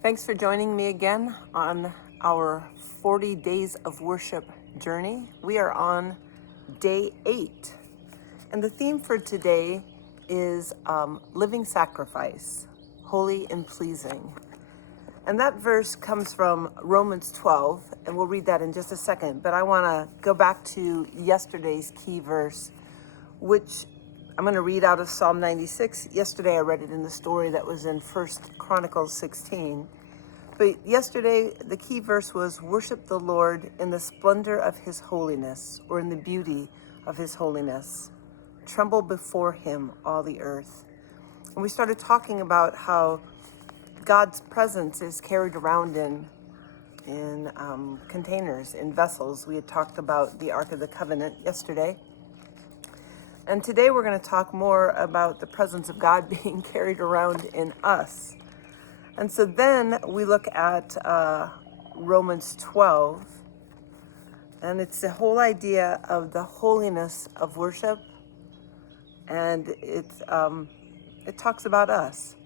Thanks for joining me again on our 40 days of worship journey. We are on day 8, and the theme for today is living sacrifice, holy and pleasing. And that verse comes from Romans 12, and we'll read that in just a second. But I want to go back to yesterday's key verse, which I'm going to read out of Psalm 96. Yesterday I read it in the story that was in 1 Chronicles 16. But yesterday the key verse was, worship the Lord in the splendor of his holiness, or in the beauty of his holiness. Tremble before him, all the earth. And we started talking about how God's presence is carried around in containers, in vessels. We had talked about the Ark of the Covenant yesterday. And today we're going to talk more about the presence of God being carried around in us. And so then we look at Romans 12, and it's the whole idea of the holiness of worship, and it talks about us.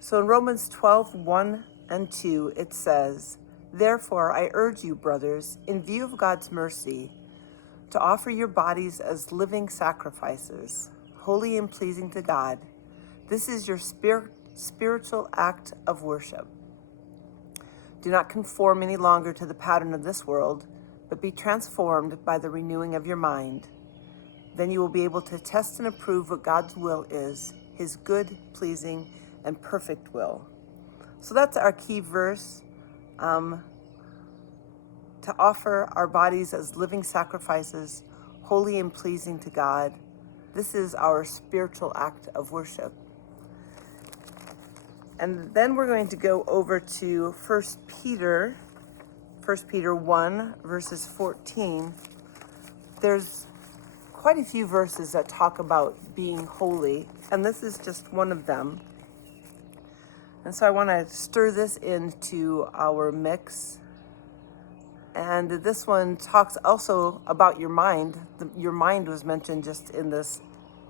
So in Romans 12, 1 and 2, it says, therefore I urge you, brothers, in view of God's mercy, to offer your bodies as living sacrifices, holy and pleasing to God. This is your spiritual act of worship. Do not conform any longer to the pattern of this world, but be transformed by the renewing of your mind. Then you will be able to test and approve what God's will is, his good, pleasing, and perfect will. So that's our key verse, to offer our bodies as living sacrifices, holy and pleasing to God. This is our spiritual act of worship. And then we're going to go over to 1 Peter 1, verses 14. There's quite a few verses that talk about being holy, and this is just one of them. And so I want to stir this into our mix. And this one talks also about your mind. Your mind was mentioned just in this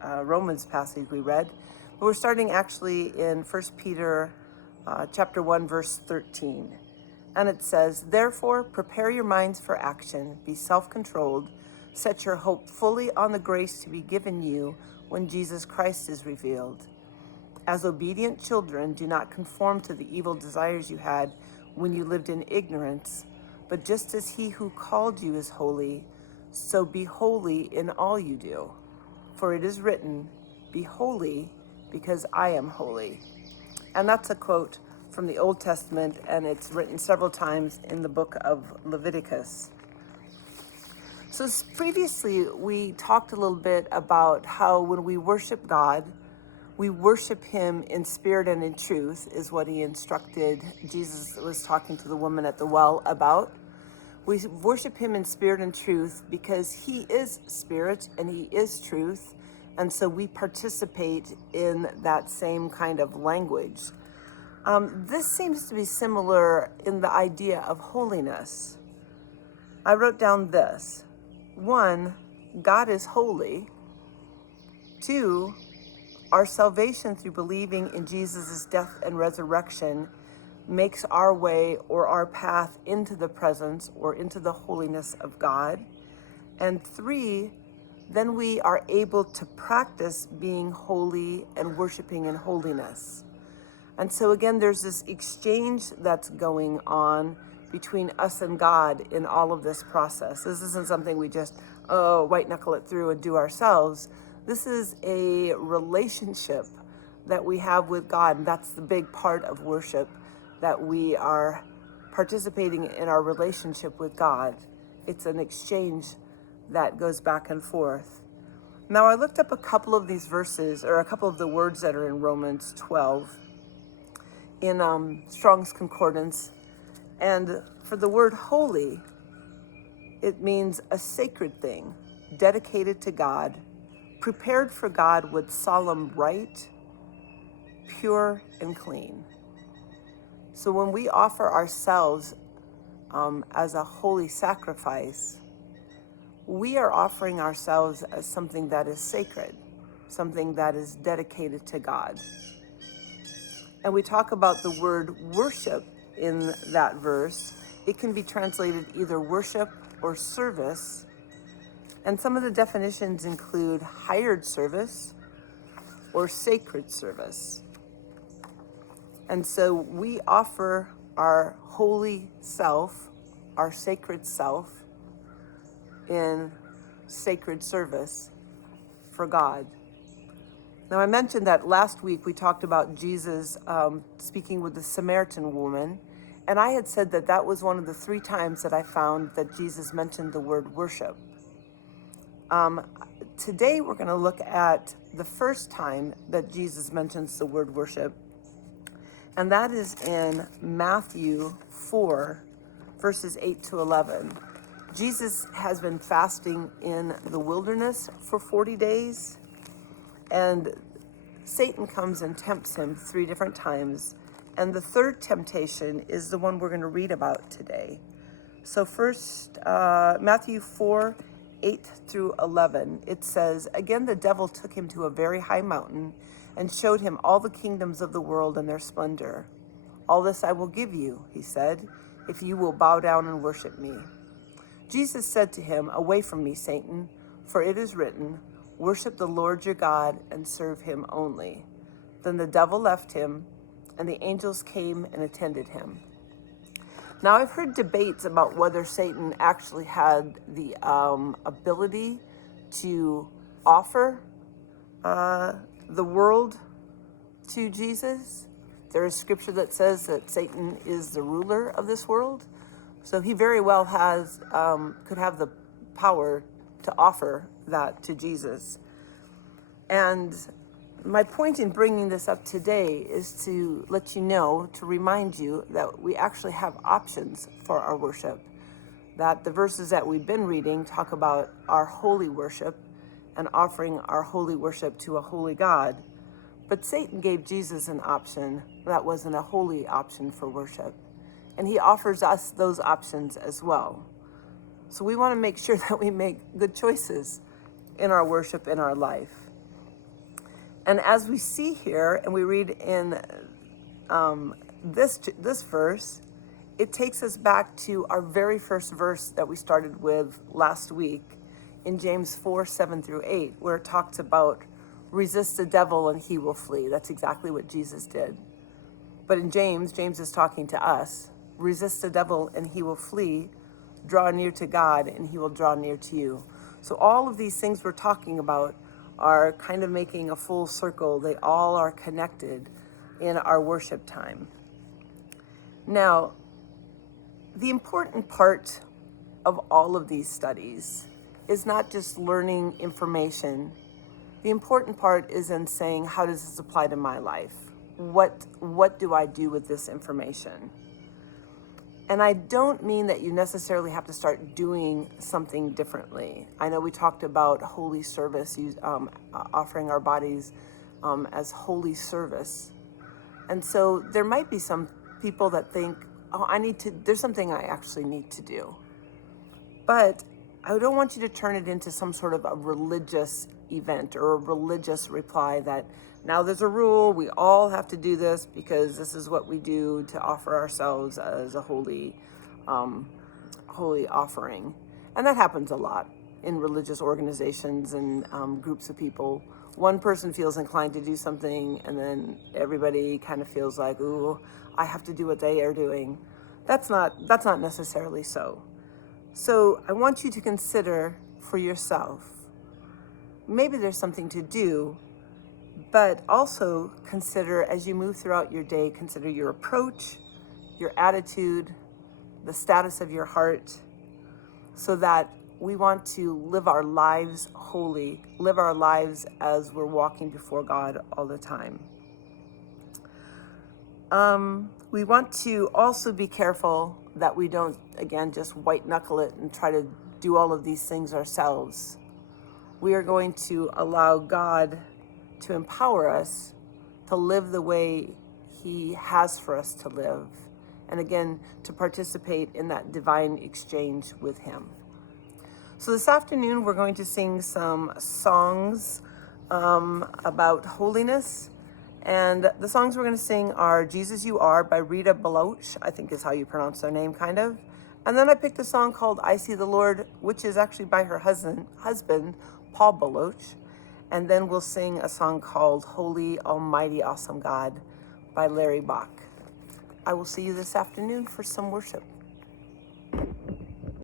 Romans passage we read. But we're starting actually in 1 Peter chapter 1, verse 13. And it says, therefore, prepare your minds for action, be self-controlled, set your hope fully on the grace to be given you when Jesus Christ is revealed. As obedient children, do not conform to the evil desires you had when you lived in ignorance, but just as he who called you is holy, so be holy in all you do. For it is written, be holy because I am holy. And that's a quote from the Old Testament, and it's written several times in the book of Leviticus. So previously, we talked a little bit about how when we worship God, we worship him in spirit and in truth, is what he instructed. Jesus was talking to the woman at the well about. We worship him in spirit and truth because he is spirit and he is truth. And so we participate in that same kind of language. This seems to be similar in the idea of holiness. I wrote down this. 1, God is holy. 2, our salvation through believing in Jesus' death and resurrection makes our way or our path into the presence or into the holiness of God. And 3, then we are able to practice being holy and worshiping in holiness. And so again, there's this exchange that's going on between us and God in all of this process. This isn't something we just, white knuckle it through and do ourselves. This is a relationship that we have with God, and that's the big part of worship, that we are participating in our relationship with God. It's an exchange that goes back and forth. Now, I looked up a couple of these verses, or a couple of the words that are in Romans 12 in Strong's Concordance. And for the word holy, it means a sacred thing, dedicated to God, prepared for God with solemn rite, pure and clean. So when we offer ourselves as a holy sacrifice, we are offering ourselves as something that is sacred, something that is dedicated to God. and we talk about the word worship in that verse, it can be translated either worship or service. And some of the definitions include hired service or sacred service. And so we offer our holy self, our sacred self, in sacred service for God. Now, I mentioned that last week we talked about Jesus speaking with the Samaritan woman, and I had said that that was one of the 3 times that I found that Jesus mentioned the word worship. Today we're going to look at the first time that Jesus mentions the word worship, and that is in Matthew 4, verses 8 to 11. Jesus has been fasting in the wilderness for 40 days, and Satan comes and tempts him 3 different times. And the third temptation is the one we're going to read about today. So first, Matthew 4, 8 through 11, it says, "Again the devil took him to a very high mountain and showed him all the kingdoms of the world and their splendor. 'All this I will give you,' he said, 'if you will bow down and worship me.' Jesus said to him, 'Away from me, Satan, for it is written, worship the Lord your God and serve him only.' Then the devil left him, and the angels came and attended him." Now, I've heard debates about whether Satan actually had the ability to offer the world to Jesus. There is scripture that says that Satan is the ruler of this world. So he very well could have the power to offer that to Jesus. And my point in bringing this up today is to let you know, to remind you that we actually have options for our worship. That the verses that we've been reading talk about our holy worship and offering our holy worship to a holy God. But Satan gave Jesus an option that wasn't a holy option for worship. And he offers us those options as well. So we want to make sure that we make good choices in our worship in our life. And as we see here, and we read in this verse, it takes us back to our very first verse that we started with last week in James 4, 7 through 8, where it talks about resist the devil and he will flee. That's exactly what Jesus did. But in James is talking to us. Resist the devil and he will flee. Draw near to God and he will draw near to you. So all of these things we're talking about are kind of making a full circle. They all are connected in our worship time. Now, the important part of all of these studies is not just learning information. The important part is in saying, how does this apply to my life? What do I do with this information? And I don't mean that you necessarily have to start doing something differently. I know we talked about holy service, offering our bodies as holy service. And so there might be some people that think, there's something I actually need to do. But I don't want you to turn it into some sort of a religious event or a religious reply that now there's a rule, we all have to do this because this is what we do to offer ourselves as a holy offering. And that happens a lot in religious organizations and groups of people. One person feels inclined to do something and then everybody kind of feels like, ooh, I have to do what they are doing. That's not necessarily so. So I want you to consider for yourself, maybe there's something to do, but also consider as you move throughout your day, consider your approach, your attitude, the status of your heart, so that we want to live our lives holy, live our lives as we're walking before God all the time. We want to also be careful that we don't, again, just white knuckle it and try to do all of these things ourselves. We are going to allow God to empower us to live the way He has for us to live. And again, to participate in that divine exchange with Him. So this afternoon, we're going to sing some songs about holiness. And the songs we're going to sing are Jesus You Are by Rita Baloch, I think is how you pronounce their name, kind of. And then I picked a song called I See the Lord, which is actually by her husband, Paul Baloch. And then we'll sing a song called Holy, Almighty, Awesome God by Larry Bach. I will see you this afternoon for some worship.